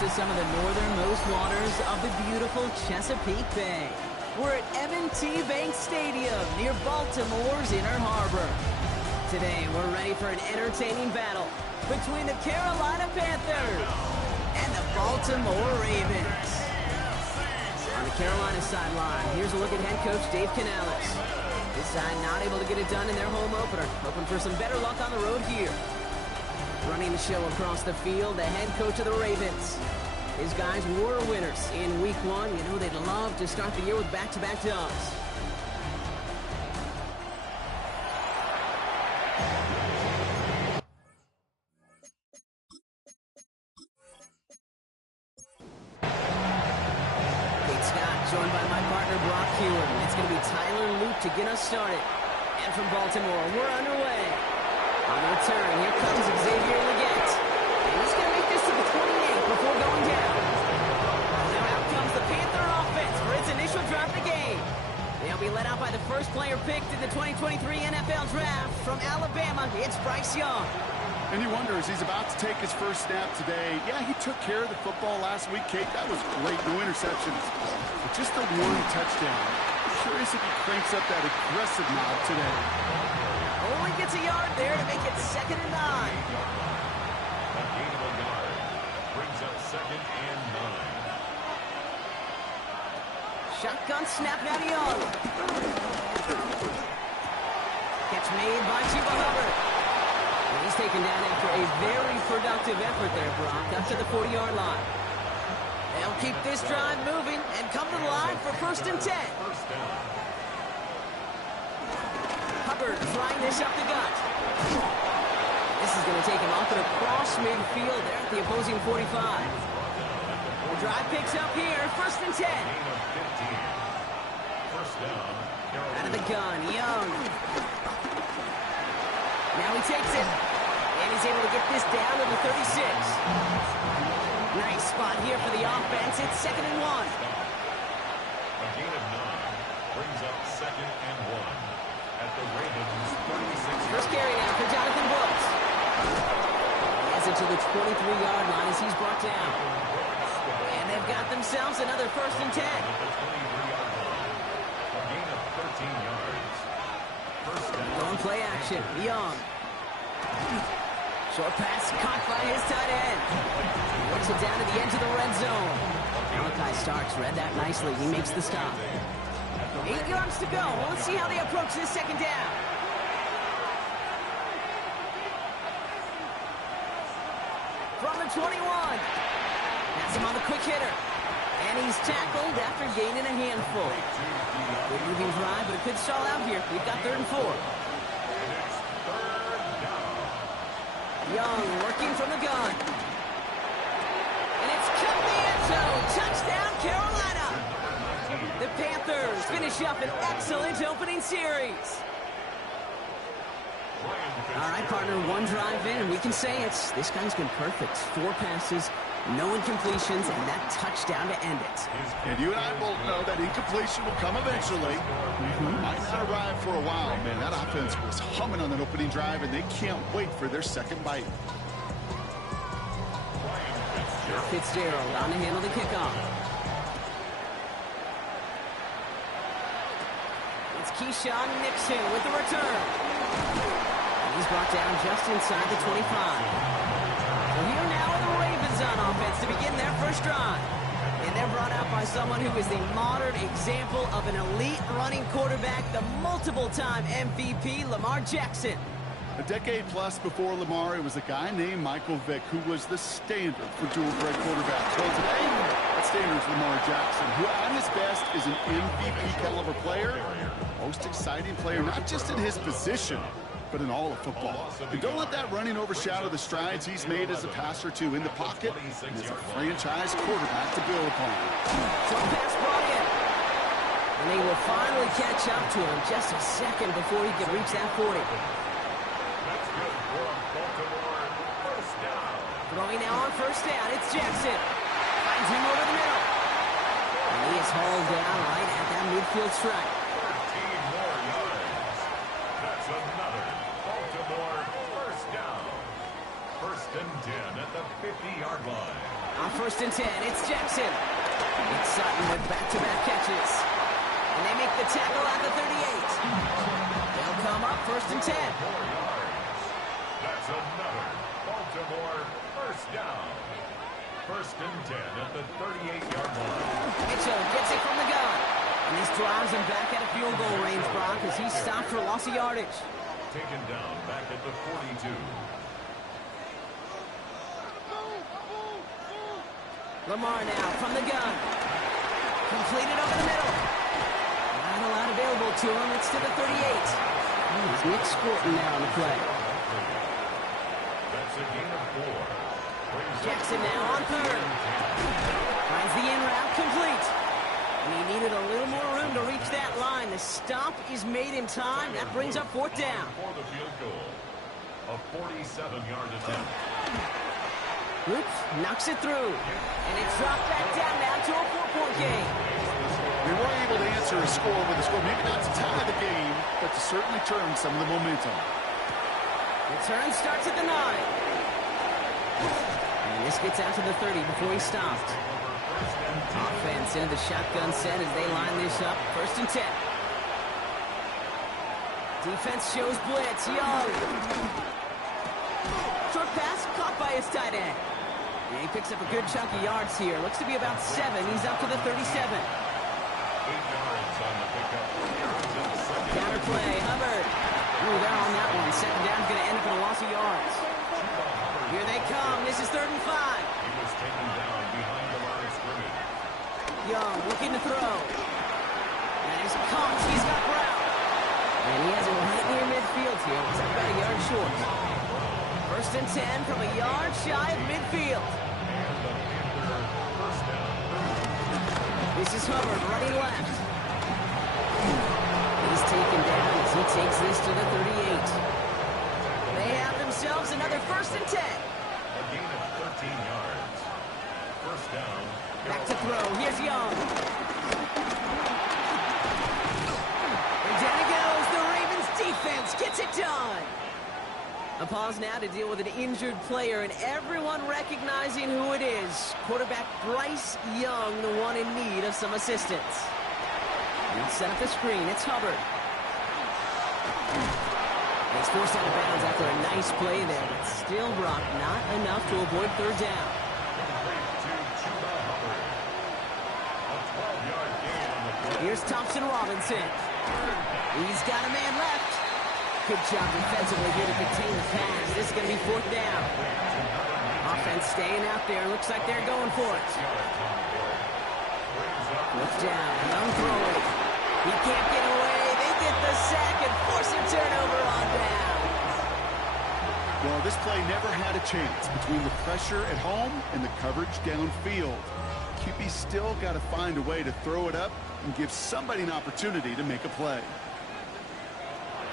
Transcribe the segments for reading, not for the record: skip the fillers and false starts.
to some of the northernmost waters of the beautiful Chesapeake Bay. We're at M&T Bank Stadium near Baltimore's Inner Harbor. Today, we're ready for an entertaining battle between the Carolina Panthers and the Baltimore Ravens. On the Carolina sideline, here's a look at head coach Dave Canales. This side not able to get it done in their home opener, hoping for some better luck on the road here. Running the show across the field, the head coach of the Ravens. His guys were winners in week 1. You know they'd love to start the year with back-to-back dubs. Joined by my partner, Brock Hewitt. It's going to be Tyler Luke to get us started. And from Baltimore, we're underway. On the return, here comes Xavier Leggett. And he's going to make this to the 28 before going down. Now out comes the Panther offense for its initial drive of the game. They'll be led out by the first player picked in the 2023 NFL Draft from Alabama. It's Bryce Young. And you wonder, as he's about to take his first snap today, yeah, he took care of the football last week, Kate. That was great. No interceptions. But just the one touchdown. I'm curious if he cranks up that aggressive knob today. Only gets a yard there to make it 2nd and 9. A gain of a yard brings up 2nd and 9. Shotgun snap now to Young. Catch made by Chuba Hubbard. He's taken down after a very productive effort there, Brock, up to the 40-yard line. They'll keep this drive moving and come to the line for 1st and 10. Hubbard trying this up the gut. This is going to take him off and across midfield there at the opposing 45. The drive picks up here, 1st and 10. Out of the gun, Young. Now he takes it, and he's able to get this down to the 36. Nice spot here for the offense. It's 2nd and 1. A gain of 9 brings up 2nd and 1 at the Ravens' 36. First carry now for Jonathan Brooks. He has it to the 23-yard line as he's brought down. And they've got themselves another 1st and 10. A gain of 13 yards. Going play action. Young. Short pass caught by his tight end. Works it down to the edge of the red zone. Malachi Starks read that nicely. He makes the stop. 8 yards to go. Well, let's see how they approach this 2nd down. From the 21. Has him on the quick hitter. And he's tackled after gaining a handful. Good moving drive, but it could stall out here. We've got 3rd and 4. Young working from the gun. And it's cut the end zone. Touchdown, Carolina. The Panthers finish up an excellent opening series. All right, partner, one drive in, and we can say this guy's been perfect. 4 passes, no incompletions, and that touchdown to end it. And you and I both know that incompletion will come eventually. Might not arrive for a while, man. That offense was humming on that opening drive, and they can't wait for their 2nd bite. Fitzgerald on to handle the kickoff. It's Keyshawn Nixon with the return. He's brought down just inside the 25. So here now are the Ravens on offense to begin their first drive. And they're brought out by someone who is the modern example of an elite running quarterback, the multiple-time MVP, Lamar Jackson. A decade plus before Lamar, it was a guy named Michael Vick who was the standard for dual-threat quarterbacks. Well, today, that standard is Lamar Jackson, who at his best is an MVP-caliber player, most exciting player, not just in his position, but in all of football. And don't let that running overshadow the strides he's made as a passer, too, in the pocket, and as a franchise quarterback to build upon. Short pass brought in. And they will finally catch up to him just a second before he can reach that 40. That's good for a Baltimore first down. Throwing now on 1st down, it's Jackson. Finds him over the middle. And he is hauled down right at that midfield strike. 13 more yards. That's another Baltimore first down. 1st and 10 at the 50-yard line. On 1st and 10, it's Jackson. It's Sutton with back-to-back catches. And they make the tackle at the 38. They'll come up 1st and 10. 4 yards. That's another Baltimore first down. 1st and 10 at the 38-yard line. Mitchell gets it from the gun. And this drives him back at a field goal range, Brock, as he stopped for loss of yardage. Taken down back at the 42. Lamar now from the gun. Completed over the middle. Not a lot available to him. It's to the 38. It's Nick Scorton now on the play. That's a gain of 4. Jackson now on 3rd. Finds the in route complete. And he needed a little more room to reach that line. The stop is made in time. That brings up 4th down. For the field goal. A 47-yard attempt. Oops, knocks it through. And it's dropped back down now to a 4-point game. They were able to answer a score with a score, maybe not to tie the game, but to certainly turn some of the momentum. Return starts at the 9. And this gets out to the 30 before he stopped. Offense into the shotgun set as they line this up. 1st and 10. Defense shows blitz. Young. Short pass caught by his tight end. Yeah, he picks up a good chunk of yards here. Looks to be about 7. He's up to the 37. 8 yards on the pickup. Counter play. Hubbard. Ooh, they're on that one. 2nd down's going to end up in a loss of yards. Here they come. This is 3rd and 5. He was taken down behind the line of scrimmage. Young looking to throw. And he's caught. He's got Brown. And he has it right near midfield here. It's about a yard short. 1st and 10 from a yard shy of midfield. This is Hubbard running left. He's taken down as he takes this to the 38. They have themselves another 1st and 10. A gain of 13 yards. 1st down. Back to throw. Here's Young. And down he goes. The Ravens defense gets it done. A pause now to deal with an injured player, and everyone recognizing who it is. Quarterback Bryce Young, the one in need of some assistance. And set up the screen. It's Hubbard. He's forced out of bounds after a nice play there, but still, Brock, not enough to avoid 3rd down. Here's Thompson Robinson. He's got a man left. Good job defensively here to contain the pass. This is going to be 4th down. Offense staying out there. Looks like they're going for it. 4th down. Young throwing. He can't get away. They get the sack and force a turnover on down. Well, this play never had a chance between the pressure at home and the coverage downfield. QB still got to find a way to throw it up and give somebody an opportunity to make a play.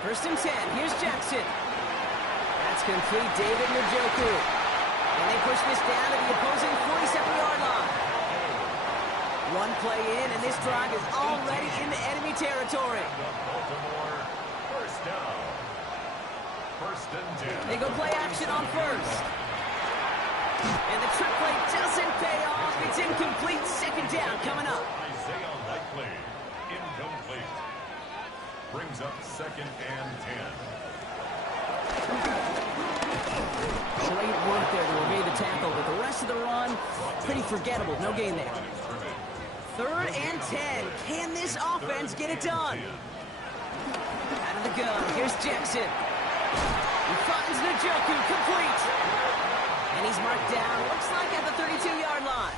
1st and 10. Here's Jackson. That's complete. David Njoku. And they push this down to the opposing 47-yard line. One play in, and this drive is already into enemy territory. Baltimore first down. 1st and 10. They go play action on 1st. And the trick play doesn't pay off. It's incomplete. 2nd down coming up. Isaiah Likely, incomplete. Brings up 2nd and 10. Great work there to evade the tackle, but the rest of the run, pretty forgettable. No gain there. 3rd and 10. Can this offense get it done? Out of the gun. Here's Jackson. He finds Njoku complete. And he's marked down, looks like at the 32-yard line.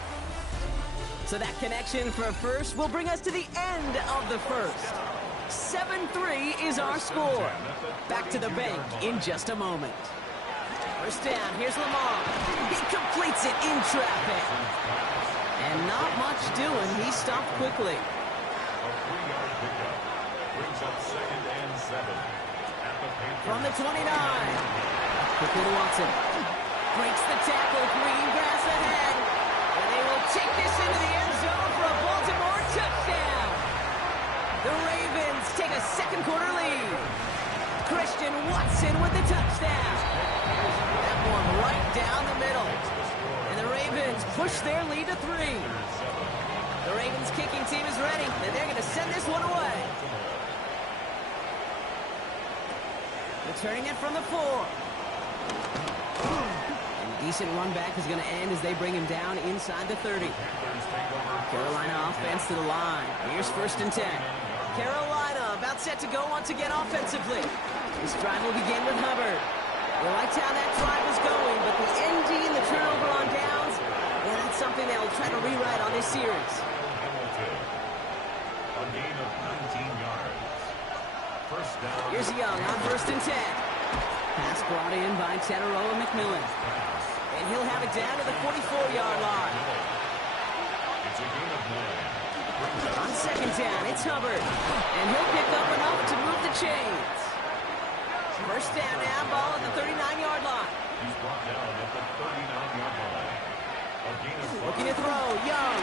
So that connection for a first will bring us to the end of the first. 7-3 is our score. Back to the bank in just a moment. 1st down, here's Lamar. He completes it in traffic. And not much doing. He stopped quickly. A 3-yard pickup. Brings up 2nd and 7. At the Panthers. From the 29. Quickly to Watson. Breaks the tackle. Green grass ahead. And they will take this into the end zone for a Baltimore touchdown. The Ravens take a 2nd quarter lead. Christian Watson with the touchdown. That one right down the middle. And the Ravens push their lead to 3. The Ravens kicking team is ready, and they're going to send this one away. Returning it from the 4. And a decent run back is going to end as they bring him down inside the 30. Carolina offense to the line. Here's 1st and 10. Carolina about set to go once again offensively. This drive will begin with Hubbard. They liked how that drive was going, but the ND and the turnover on downs, well, that's something they'll try to rewrite on this series. A gain of 19 yards. First down. Here's Young on 1st and 10. Pass brought in by Teteroa McMillan. And he'll have it down to the 44-yard line. It's a gain of 9. On 2nd down, it's Hubbard. And he'll pick up enough to move the chains. First down now, ball at the 39-yard line. He's brought down at the 39-yard line. A gain of 5. Looking to throw, Young.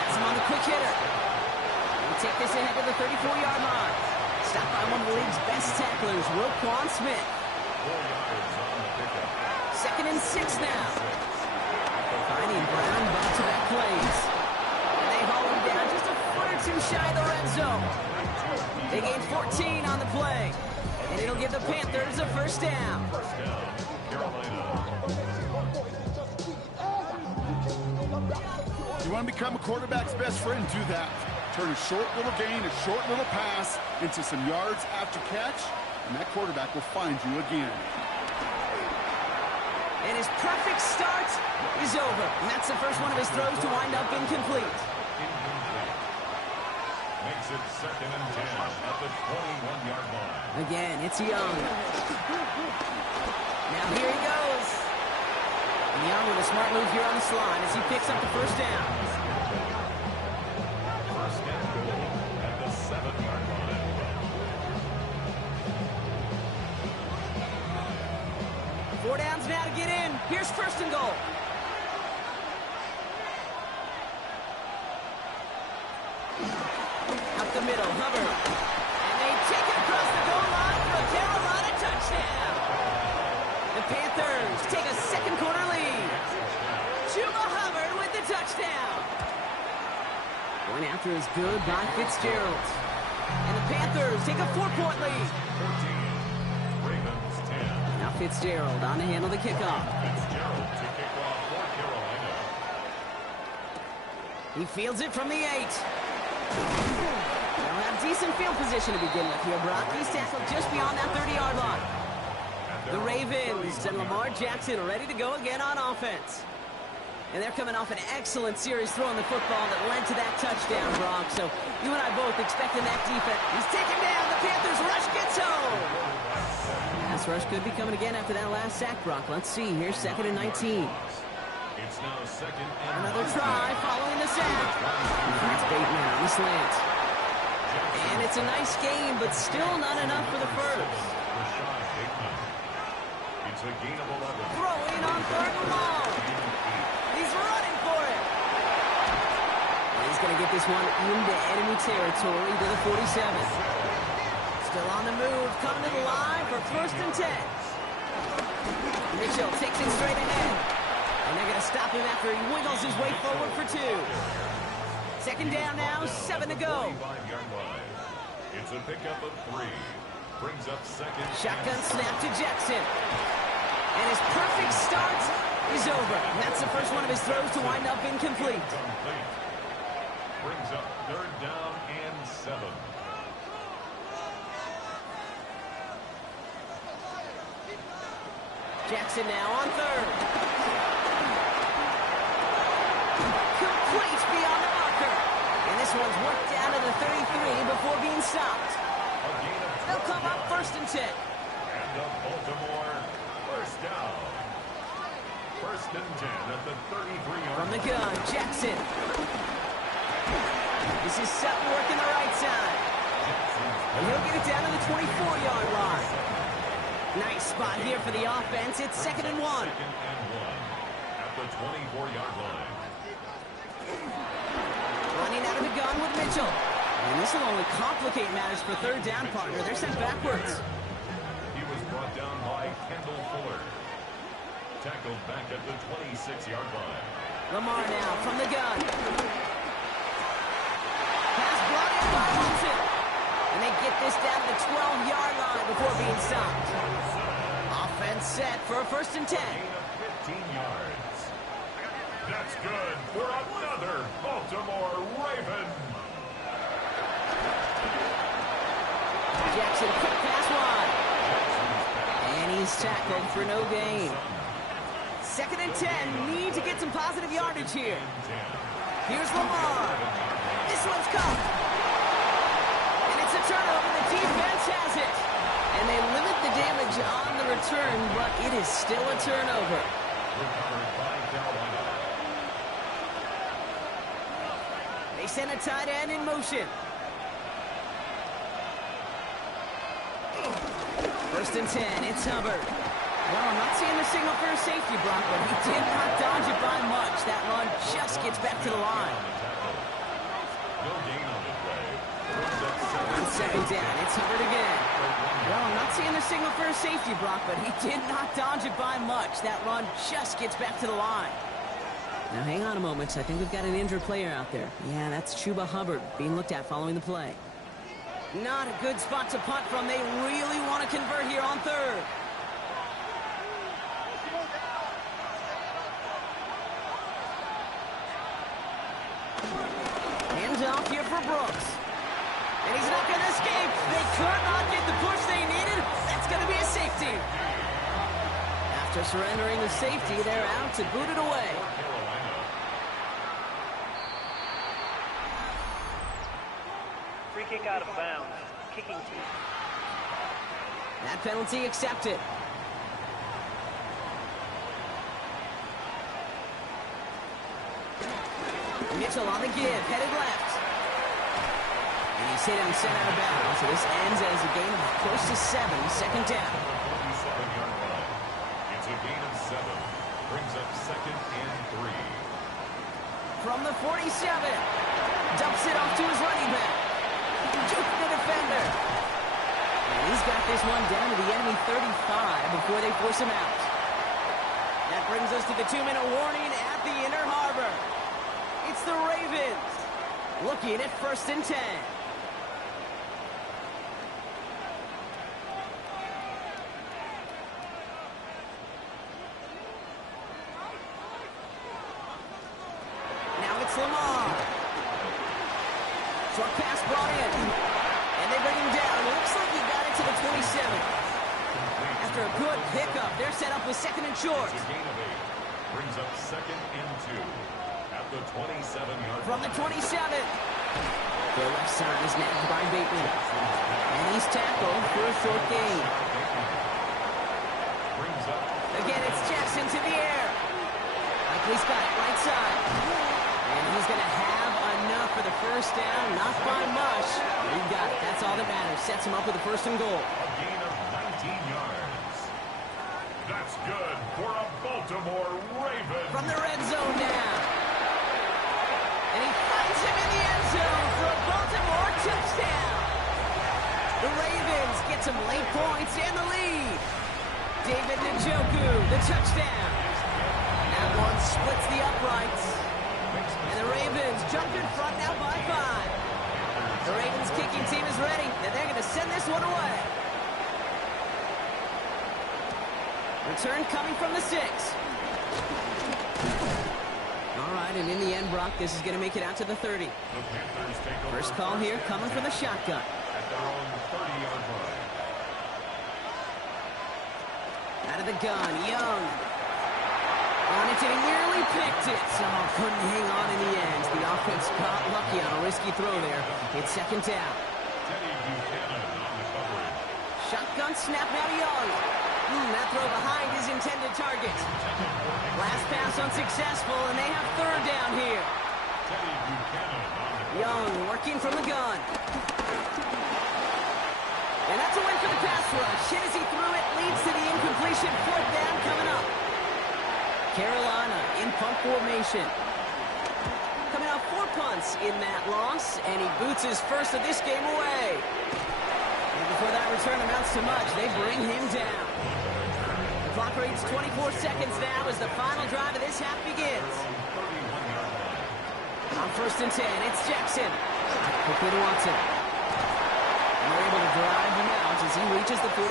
Has him on the quick hitter. He'll take this ahead to the 34-yard line. Stopped by one of the league's best tacklers, Roquan Smith. 4 yards on the pickup. 2nd and 6 now. Finding Brown back-to-back plays. And they haul him down just a foot or two shy of the red zone. They gain 14 on the play. And it'll give the Panthers a first down. First down, Carolina. You want to become a quarterback's best friend? Do that. Turn a short little gain, a short little pass into some yards after catch, and that quarterback will find you again. And his perfect start is over. And that's the first one of his throws to wind up incomplete. Makes it 2nd and 10 at the 21-yard line. Again, it's Young. Now here he goes. And Young with a smart move here on the slide as he picks up the first down. First and goal at the 7-yard line. 4 downs now to get in. Here's 1st and goal. Up the middle, Hubbard. And they take it across the goal line for a Carolina touchdown. The Panthers take a second-quarter lead. Chuba Hubbard with the touchdown. Going after is good by Fitzgerald. And the Panthers take a 4-point lead. 14, Ravens 10. Now Fitzgerald on to handle the kickoff. Fitzgerald to kick off for Carolina. He fields it from the 8. They'll have decent field position to begin with here, Brock. He's tackled just beyond that 30-yard line. The Ravens and Lamar Jackson are ready to go again on offense. And they're coming off an excellent series throwing the football that led to that touchdown, Brock. So you and I both expecting that defense. He's taken down. The Panthers rush gets home. Pass rush could be coming again after that last sack, Brock. Let's see. Here's 2nd and 19. It's now 2nd and Another try following the sack. That's Bateman on the slant. And it's a nice game, but still not enough for the first. It's a gain of 11. Throwing on 3rd and long. He's running for it. And he's going to get this one into enemy territory to the 47. Still on the move, coming to the line for 1st and 10. Mitchell takes it straight ahead. And they're going to stop him after he wiggles his way forward for 2. 2nd down now, 7 to go. 25-yard line. It's a pickup of 3. Brings up 2nd. Shotgun snap to Jackson. And his perfect start is over. And that's the first one of his throws to wind up incomplete. Complete. Brings up 3rd down and 7. Jackson now on 3rd. Complete beyond the marker. And this one's worked down to the 33 before being stopped. A gain of 12 They'll come up yards. 1st and 10. And a Baltimore first down. 1st and 10 at the 33-yard From the line. gun, Jackson. This is Sutton working the right side. And he'll get it down to the 24-yard line. Nice spot here for the offense. It's 2nd and 1. 2nd and 1 at the 24-yard line. Running out of the gun with Mitchell. And this will only complicate matters for 3rd down, partner. They're sent backwards. He was brought down by Kendall Fuller. Tackle tackled back at the 26-yard line. Lamar now from the gun. Pass brought in by Wilson. And they get this down to the 12-yard line before being stopped. Offense set for a 1st and 10. Gain of 15 yards. That's good for another Baltimore Raven. Jackson, quick pass wide. And he's tackled for no gain. 2nd and 10. Need to get some positive yardage here. Here's Lamar. This one's caught. And it's a turnover. The defense has it. And they limit the damage on the return, but it is still a turnover. Recovered by Carolina. They send a tight end in motion. 1st and 10, it's Hubbard. Well, I'm not seeing the signal for a safety, Brock, but he did not dodge it by much. That run just gets back to the line. No gain on the play. On 2nd down, it's Hubbard again. Well, I'm not seeing the signal for a safety, Brock, but he did not dodge it by much. That run just gets back to the line. Now, hang on a moment. I think we've got an injured player out there. Yeah, that's Chuba Hubbard being looked at following the play. Not a good spot to punt from. They really want to convert here on 3rd. Hands off here for Brooks. And he's not going to escape. They could not get the push they needed. That's going to be a safety. After surrendering the safety, they're out to boot it away. Free kick out of bounds. Kicking team. That penalty accepted. Mitchell on the give, headed left. And he's hit and sent out of bounds. So this ends as a gain of close to 7, 2nd down. 47-yard line. It's a gain of 7. Brings up 2nd and 3. From the 47, dumps it off to his running back. Juke the defender. And he's got this one down to the enemy 35 before they force him out. That brings us to the 2-minute warning at the Inner Harbor. It's the Ravens looking at 1st and 10. Now it's Lamar. Short pass brought in. And they bring him down. It looks like he got it to the 27. After a good pickup, they're set up with 2nd and short. It's a gain of 8. Brings up 2nd and 2. At the 27-yard From the 27. The left side is nabbed by Bateman. And he's tackled for a short gain. Brings up. Again, it's Jackson to the air. Likely's got it right side. And he's going to have enough for the 1st down. Not by much. He got it. That's all that matters. Sets him up with the 1st and goal. A gain of 19 yards. That's good for a Baltimore Raven. From the red zone now. And he finds him in the end zone for a Baltimore touchdown. The Ravens get some late points and the lead. David Njoku, the touchdown. That one splits the uprights. And the Ravens jump in front now by 5. The Ravens kicking team is ready, and they're going to send this one away. Return coming from the 6. All right, and in the end, Brock, this is going to make it out to the 30. The Panthers take over. First call here coming from the shotgun. At their own 30-yard line. Out of the gun, Young. On it, and he nearly picked it. Oh, couldn't hang on in the end. The offense got lucky on a risky throw there. It's 2nd down. Teddy Buchanan on the coverage. Shotgun snap now to Young. That throw behind his intended target. Last pass unsuccessful, and they have 3rd down here. Teddy Buchanan on the Young working from the gun. And that's a win for the pass rush. Hit as he threw it, leads to the incompletion. 4th down coming up. Carolina in punt formation. Coming off 4 punts in that loss, and he boots his 1st of this game away. And before that return amounts to much, they bring him down. The clock creates 24 seconds now as the final drive of this half begins. On 1st and 10, it's Jackson. Quickly to Watson. And they're able to drive him out as he reaches the 45.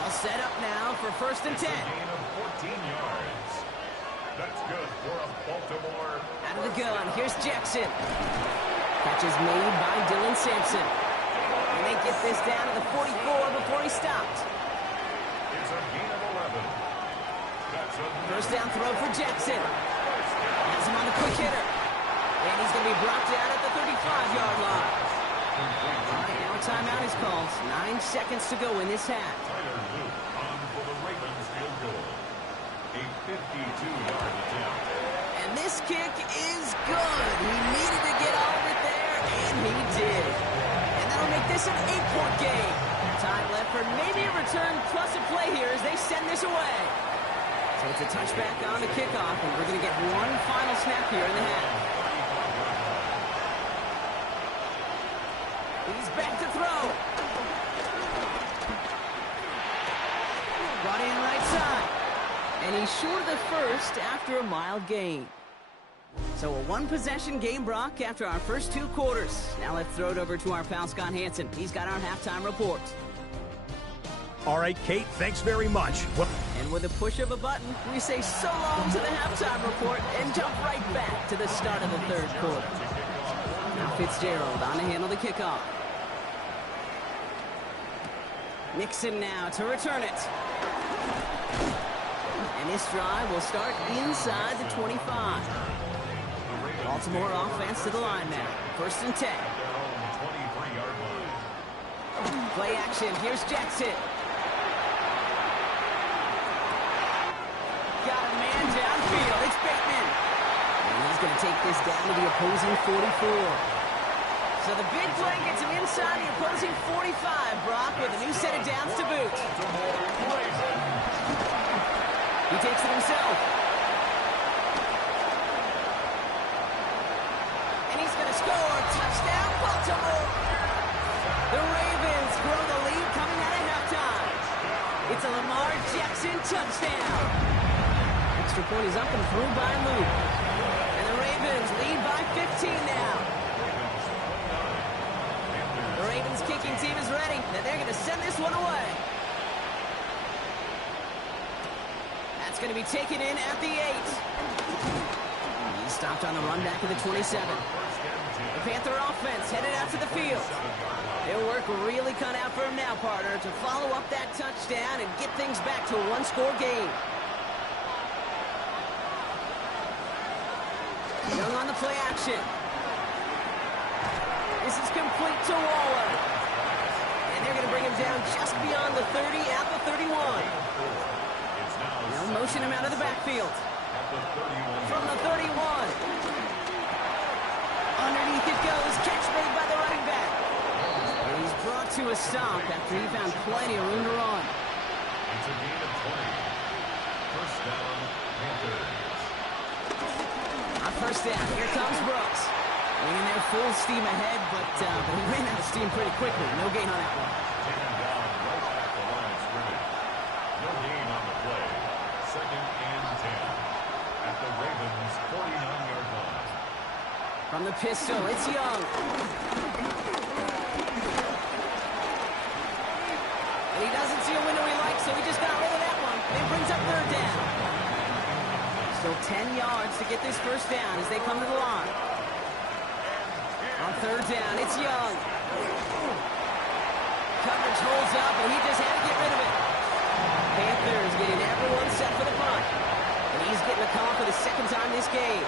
All set up now for 1st and 10. Gain of 14 yards. That's good for a Baltimore. Out of the gun, here's Jackson. Catch is made by Dylan Sampson. And they get this down to the 44 before he stopped. It's a gain of 11. That's a First down throw for Jackson. Has him on the quick hitter. And he's going to be brought down at the 35-yard line. All right, now a timeout is called. 9 seconds to go in this half. Tyler Luke on for the Ravens field goal. A 52-yard attempt. And this kick is good. He needed to get all of it there, and he did. And that'll make this an 8-point game. Time left for maybe a return plus a play here as they send this away. So it's a touchback on the kickoff, and we're going to get one final snap here in the half. He's back to throw. Brought in right side. And he's short of the first after a mild gain. So a one-possession game, Brock, after our first 2 quarters. Now let's throw it over to our pal Scott Hansen. He's got our halftime report. All right, Kate, thanks very much. Well, And with a push of a button, we say so long to the halftime report and jump right back to the start of the 3rd quarter. Now Fitzgerald on to handle the kickoff. Nixon now to return it. And this drive will start inside the 25. Baltimore offense to the line now. 1st and 10. Play action. Here's Jackson. Got a man downfield. It's Bateman. And he's going to take this down to the opposing 44. So the big play gets him inside the opposing 45, Brock, with a new set of downs to boot. He takes it himself. And he's going to score. Touchdown, Baltimore. The Ravens grow the lead coming out of halftime. It's a Lamar Jackson touchdown. Extra point is up and through by Luke. And the Ravens lead by 15 now. The Ravens kicking team is ready, and they're going to send this one away. That's going to be taken in at the 8. He stopped on the run back of the 27. The Panther offense headed out to the field. Their work really cut out for him now, partner, to follow up that touchdown and get things back to a one-score game. Young on the play action. This is complete to Waller. And they're going to bring him down just beyond the 30 at the 31. Now motion him out of the backfield. From the 31. Underneath it goes. Catch made by the running back. And he's brought to a stop after he found plenty of room to run. It's a gain of 20. First down, Panthers. On first down, here comes Brooks. Winging there full steam ahead, but he ran out of steam pretty quickly. No gain on that one. Taken down right at the line of scrimmage. No gain on the play. 2nd and 10 at the Ravens' 49-yard line. From the pistol, it's Young. And he doesn't see a window he likes, so he just got rid of that one. And it brings up 3rd down. Still 10 yards to get this first down as they come to the line. On 3rd down, it's Young. Coverage holds up, and he just had to get rid of it. Panthers getting everyone set for the punt. And he's getting a call for the 2nd time this game.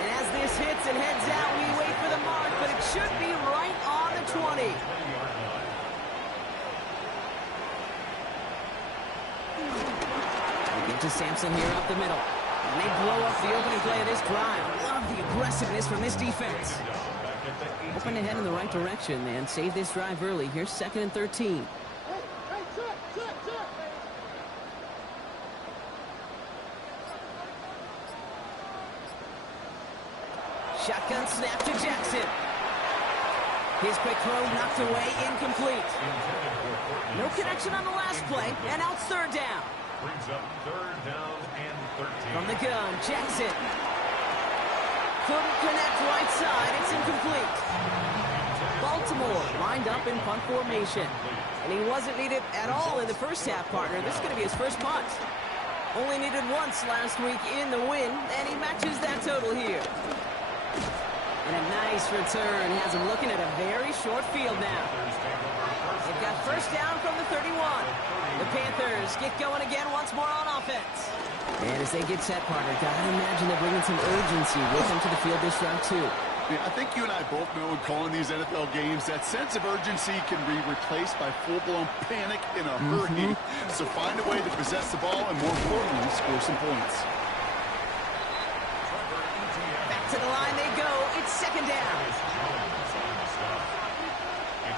And as this hits and heads out, we wait for the mark, but it should be right on the 20. We get to Sampson here up the middle. And they blow up the opening play of this drive. Love the aggressiveness from this defense. Hoping to head in the right direction and save this drive early. Here's 2nd and 13. Shotgun snap to Jackson. His quick throw knocked away, incomplete. No connection on the last play, and now it's third down. Brings up third down and 13. From the gun, Jackson. Couldn't connect right side, it's incomplete. Baltimore lined up in punt formation. And he wasn't needed at all in the first half, partner. This is going to be his first punt. Only needed once last week in the win, and he matches that total here. And a nice return has him looking at a very short field now. They've got first down from the 31. The Panthers get going again once more on offense. And as they get set, partner, gotta imagine they're bringing some urgency with them to the field this drive, too. Yeah, I think you and I both know in calling these NFL games that sense of urgency can be replaced by full-blown panic in a hurry. So find a way to possess the ball and, more importantly, score some points. Back to the line they go. It's second down. It's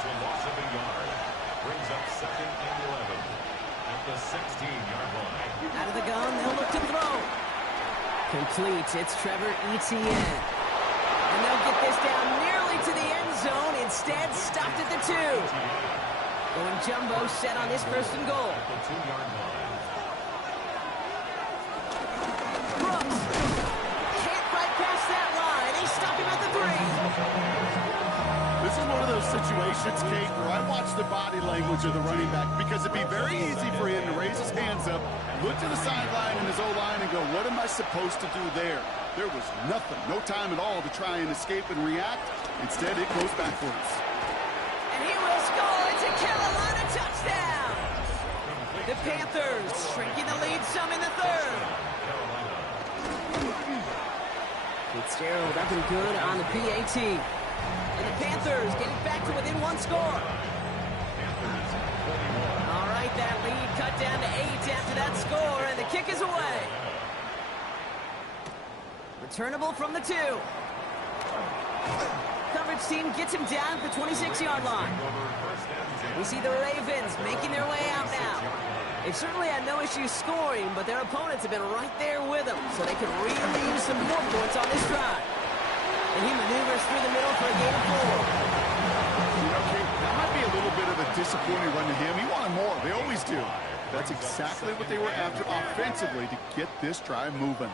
a loss of a yard. Brings up second and 11 at the 16-yard line. Out of the gun, they'll look to throw. Complete. It's Trevor Etienne. And they'll get this down nearly to the end zone. Instead, stopped at the 2. Going jumbo set on this first and goal. At the 2-yard line. Brooks can't right past that line. They stop him at the 3. This is one of those situations, Kate, where I watch the body language of the running back because it'd be very easy for him to raise his hands up, look to the sideline in his O-line and go, what am I supposed to do there? There was nothing, no time at all to try and escape and react. Instead, it goes backwards. And he will score. It's a Carolina touchdown. The Panthers shrinking the lead some in the third. Fitzgerald up and good on the PAT. And the Panthers getting back to within one score. All right, that lead cut down to 8 after that score, and the kick is away. Returnable from the 2. Coverage team gets him down at the 26-yard line. We see the Ravens making their way out now. They've certainly had no issues scoring, but their opponents have been right there with them, so they can really use some more points on this drive. And he maneuvers through the middle for a gain of 4. Okay, that might be a little bit of a disappointing run to him. He wanted more. They always do. That's exactly what they were after offensively to get this drive moving.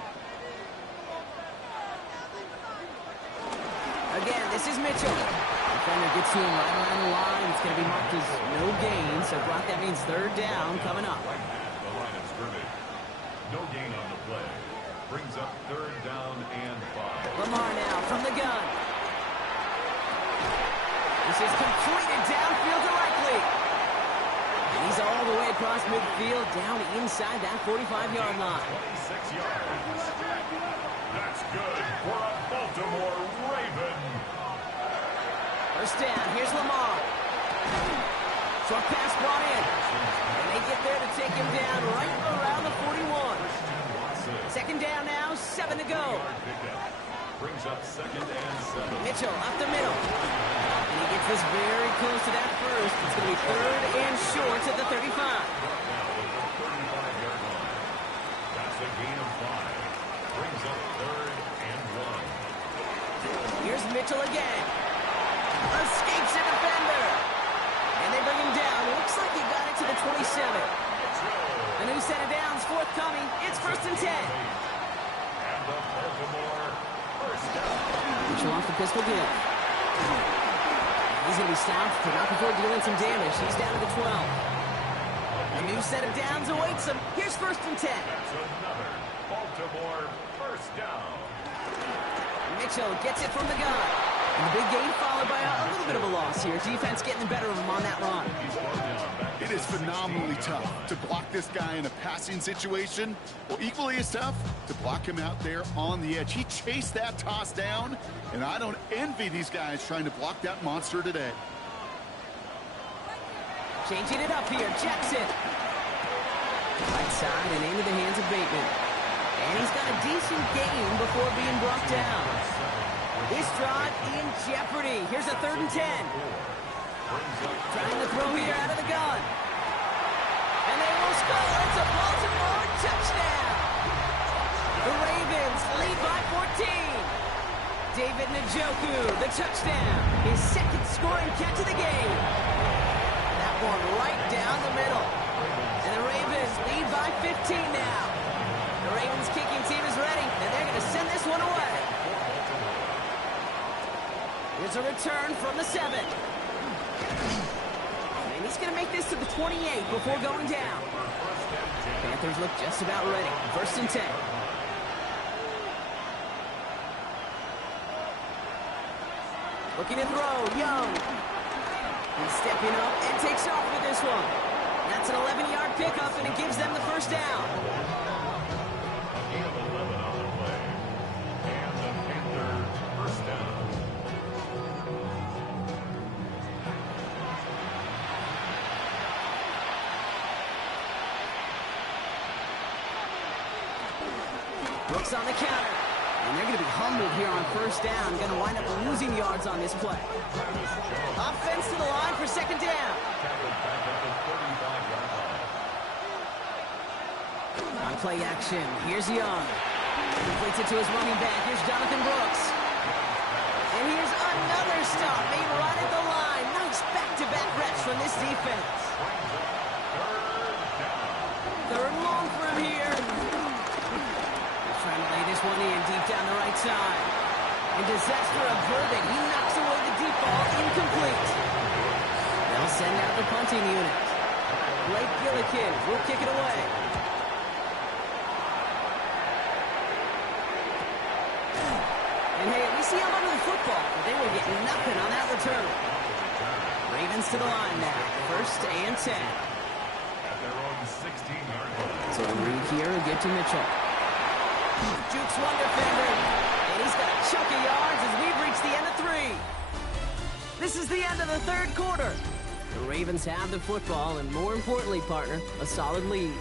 Again, this is Mitchell. Defender gets to him right around the line. It's going to be marked as no gain. So, Brock, that means third down coming up. Right at the line of scrimmage. No gain on the play. Brings up third down and 5. Lamar now from the gun. This is completed downfield to Likely. And he's all the way across midfield down inside that 45-yard line. 26 yards. That's good for a Baltimore Raven. First down, here's Lamar. Short pass brought in. And they get there to take him down right around the 41. Second down now, 7 to go. Brings up second and 7. Mitchell up the middle. And he gets this very close to that first. It's going to be third and short at the 35. Now at the 35-yard line. That's a gain of 5. Brings up third and 1. Here's Mitchell again. Escapes a defender. And they bring him down. Looks like he got it to the 27. A new set of downs forthcoming. It's first and 10. And the Baltimore first down. Mitchell off the pistol give. He's going to be stopped, but not before dealing some damage. He's down to the 12. A new set of downs awaits him. Here's first and 10. That's another Baltimore first down. Mitchell gets it from the gun. And the big gain followed by a little bit of a loss here. Defense getting the better of him on that run. It is phenomenally tough to block this guy in a passing situation. Well, equally as tough to block him out there on the edge. He chased that toss down, and I don't envy these guys trying to block that monster today. Changing it up here, Jackson. Right side and into the hands of Bateman. And he's got a decent gain before being brought down. This drive in jeopardy. Here's a third and 10. Trying to throw here out of the gun. And they will score. It's a Baltimore touchdown. The Ravens lead by 14. David Njoku, the touchdown. His second scoring catch of the game. That one right down the middle. And the Ravens lead by 15 now. The Ravens kicking team is ready, and they're going to send this one away. Here's a return from the 7. And he's going to make this to the 28 before going down. Panthers look just about ready. 1st and 10. Looking to throw, Young. He's stepping up and takes off with this one. That's an 11-yard pickup, and it gives them the first down. A gain of 11 on the play. And the Panthers first down. Brooks on the counter. And they're going to be humbled here on 1st down. Going to wind up losing yards on this play. Offense to the line for 2nd down. On play action, here's Young. Completes it to his running back. Here's Jonathan Brooks. And here's another stop made right at the line. Nice back-to-back reps from this defense. 3rd and long for him here. He's trying to lay this one in deep down the right side. And disaster averted. He knocks away the deep ball, incomplete. They'll send out the punting unit. Blake Gillikin will kick it away. And hey, at least he held onto the football, but they will get nothing on that return. Ravens to the line now. 1st and 10. At their own 16-yard line. So a read here, a give to Mitchell. Jukes one defender, and he's got a chunk of yards as we've reached the end of 3. This is the end of the 3rd quarter. The Ravens have the football, and more importantly, partner, a solid lead.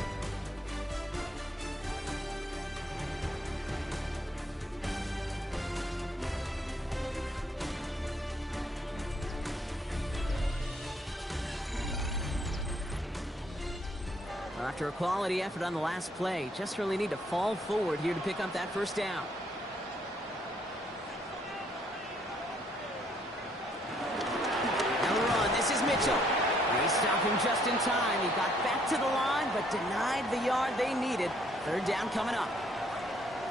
After a quality effort on the last play, just really need to fall forward here to pick up that 1st down. Now the run, this is Mitchell. They stopped him just in time. He got back to the line, but denied the yard they needed. 3rd down coming up.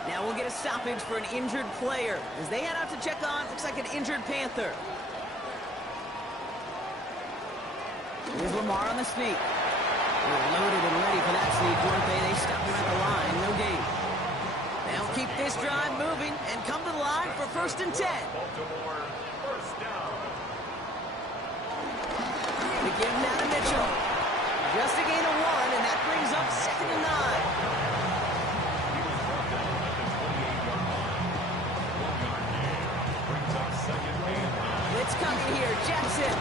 Now we'll get a stoppage for an injured player as they head out to check on, looks like an injured Panther. Here's Lamar on the sneak. They were loaded and ready for that sneak, weren't they? They stopped him at the line. No gain. They'll keep this drive moving and come to the line for 1st and 10. Baltimore, first down. They give him now to Mitchell. Just a gain of 1, and that brings up 2nd and 9. He was brought down at the 28-yard line. 1-yard gain brings up 2nd and 9. Blitz coming here. Jackson.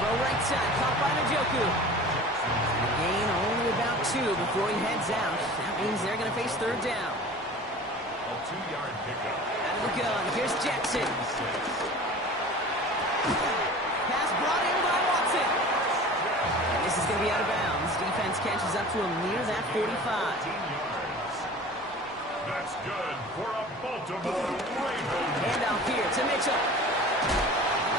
Throw right side, caught by Njoku. Gain only about 2 before he heads out. That means they're going to face 3rd down. A 2-yard pickup. Out of the gun, here's Jackson. Pass brought in by Watson. And this is going to be out of bounds. Defense catches up to him near that 45. 15 yards. That's good for a Baltimore Raven. Handoff here to Mitchell.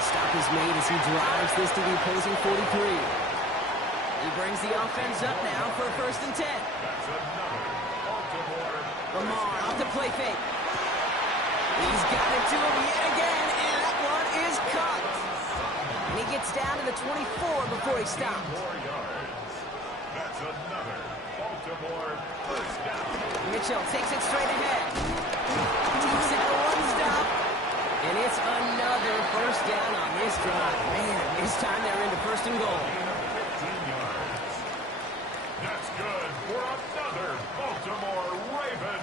Stop is made as he drives this to the opposing 43. He brings the offense up now for a 1st and 10. That's another Baltimore. Lamar off the play fake. He's got it to him yet again, and that one is caught. And he gets down to the 24 before he stops. 4 yards. That's another Baltimore first down. Mitchell takes it straight ahead. Keeps it to 1 stop. And it's another 1st down on this drive. Man, this time they're into 1st and goal. 15 yards. That's good for another Baltimore Raven.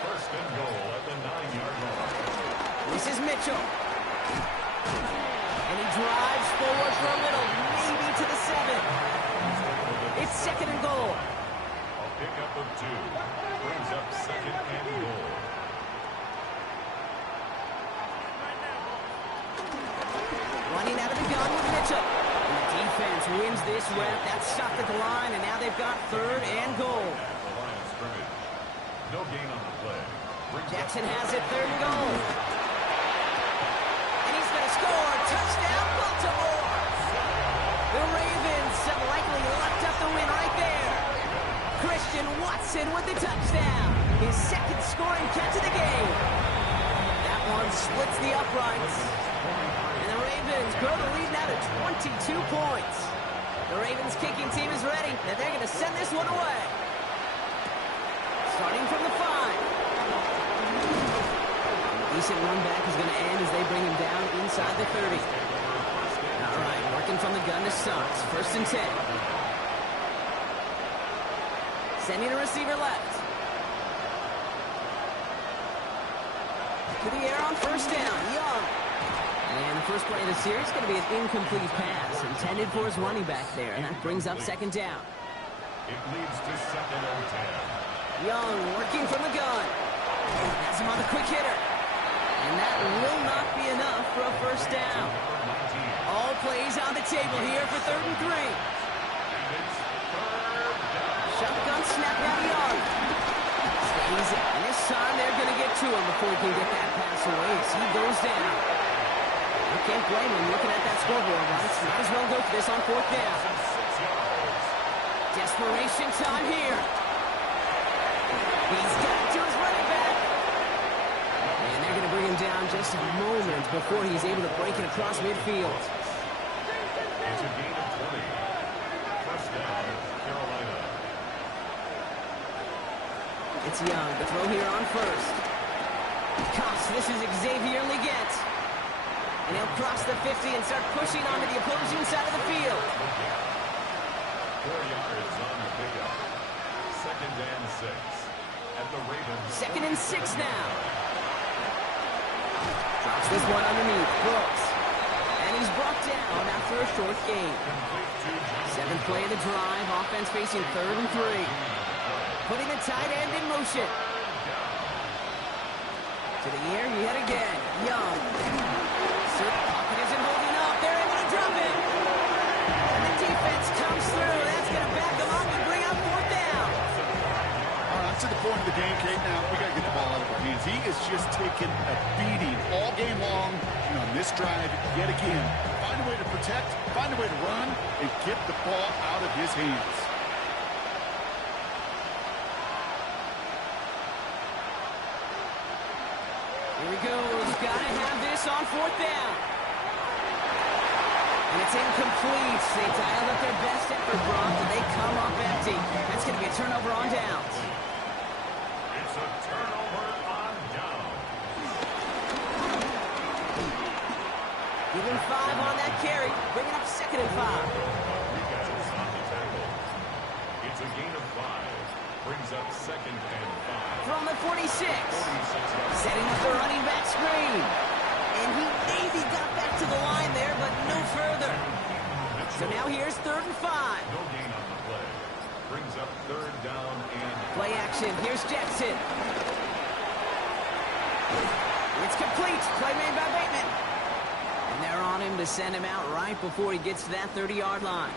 1st and goal at the 9-yard line. This is Mitchell. And he drives forward for a little, maybe to the 7. It's 2nd and goal. A pickup of 2 brings up 2nd and goal. Running out of the gun with Mitchell. And the defense wins this rep. That's stopped at the line, and now they've got 3rd and goal. At the line of scrimmage. No gain on the play. Jackson has it, 3rd and goal. And he's going to score. Touchdown, Baltimore. The Ravens have likely locked up the win right there. Christian Watson with the touchdown. His 2nd scoring catch of the game. That one splits the uprights. And the Ravens grow the lead now to 22 points. The Ravens kicking team is ready, and they're going to send this one away. Starting from the 5. Decent run back is going to end as they bring him down inside the 30. All right, working from the gun to start. 1st and 10. Sending a receiver left. To the air on 1st down. Young. And the first play of the series is going to be an incomplete pass intended for his running back there, and that brings up 2nd down. It leads to 2nd and 10. Young working from the gun. Has him on the quick hitter. And that will not be enough for a 1st down. All plays on the table here for 3rd and 3. Shotgun snap now Young. Stays in. And this time they're going to get to him before he can get that pass away as he goes down. You can't blame him looking at that scoreboard, right? Might as well go for this on 4th down. Desperation time here. He's got to his running back. And they're going to bring him down just a moment before he's able to break it across midfield. It's a gain of 20. 1st down, Carolina. It's Young to throw here on 1st. Cops, this is Xavier Leggett. And he'll cross the 50 and start pushing onto the opposing side of the field. 4 yards on the pickup. 2nd and 6. At the Ravens. 2nd and 6 now. Drops this one underneath. Brooks. And he's brought down after a short gain. 7th play of the drive. Offense facing 3rd and 3. Putting the tight end in motion. To the air, yet again. Young. Pocket isn't holding up. They're able to drop it. And the defense comes through. That's going to back them up and bring up 4th down. All right, to the point of the game, Kate. Now, we got to get the ball out of our hands. He is just taking a beating all game long. And on this drive, yet again, find a way to protect, find a way to run, and get the ball out of his hands. Here he goes. Got to have this on 4th down. And it's incomplete. They dialed up their best effort, Brock, and they come up empty. That's going to be a turnover on downs. It's a turnover on downs. Give him 5 on that carry. Bring it up 2nd and 5. Rodriguez on the tackle. It's a gain of 5. Brings up 2nd and 5. From the 46. 46 yards. Setting up the running back screen. And he maybe got back to the line there, but no further. So now here's 3rd and 5. No gain on the play. Brings up 3rd down and Play action. Here's Jackson. It's complete. Play made by Bateman. And they're on him to send him out right before he gets to that 30-yard line.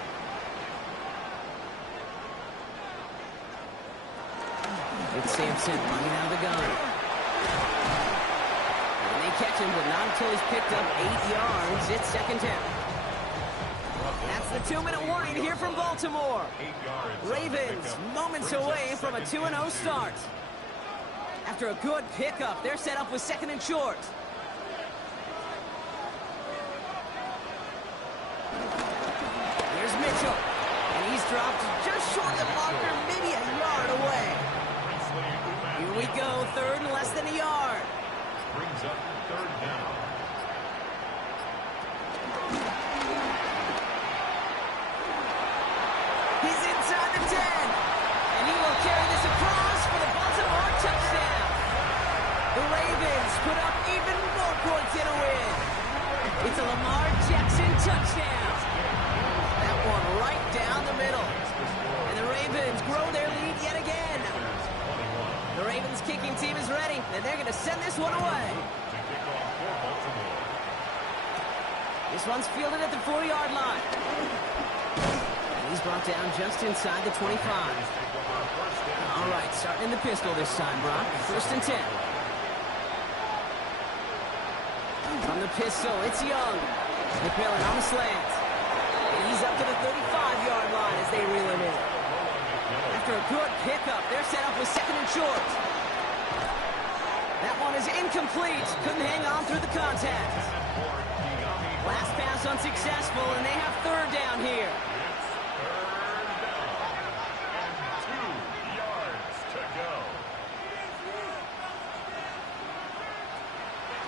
It's Sampson running out of the gun. And they catch him, but not until he's picked up 8 yards. It's 2nd down. That's the 2-minute warning here from Baltimore. 8 yards. Ravens moments away from a 2-0 start. After a good pickup, they're set up with 2nd and short. Here's Mitchell. And he's dropped just short of the marker, maybe a yard away. Here we go, 3rd and less than a yard. Brings up 3rd down. He's inside the 10. And he will carry this across for the Baltimore touchdown. The Ravens put up even more points in a win. It's a Lamar Jackson touchdown. That one right down the middle. And the Ravens grow their lead yet again. The Ravens kicking team is ready, and they're going to send this one away. This one's fielded at the 40-yard line. And he's brought down just inside the 25. All right, starting in the pistol this time, Brock. 1st and 10. From the pistol, it's Young. McMillan on the slant. And he's up to the 35-yard line as they reel him in. After a good pickup, they're set up with 2nd and short. That one is incomplete. Couldn't hang on through the contact. Last pass unsuccessful, and they have 3rd down here.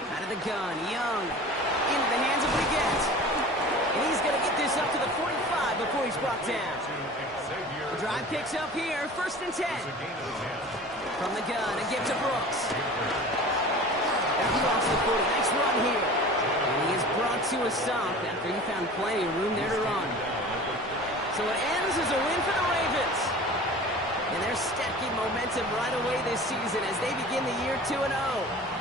Out of the gun, Young, into the hands of Leggett. And he's going to get this up to the 45 before he's brought down. The drive picks up here, 1st and 10. From the gun, a give to Brooks. Across the 40, nice run here. And he is brought to a stop after he found plenty of room there to run. So it ends as a win for the Ravens. And they're stacking momentum right away this season as they begin the year 2-0.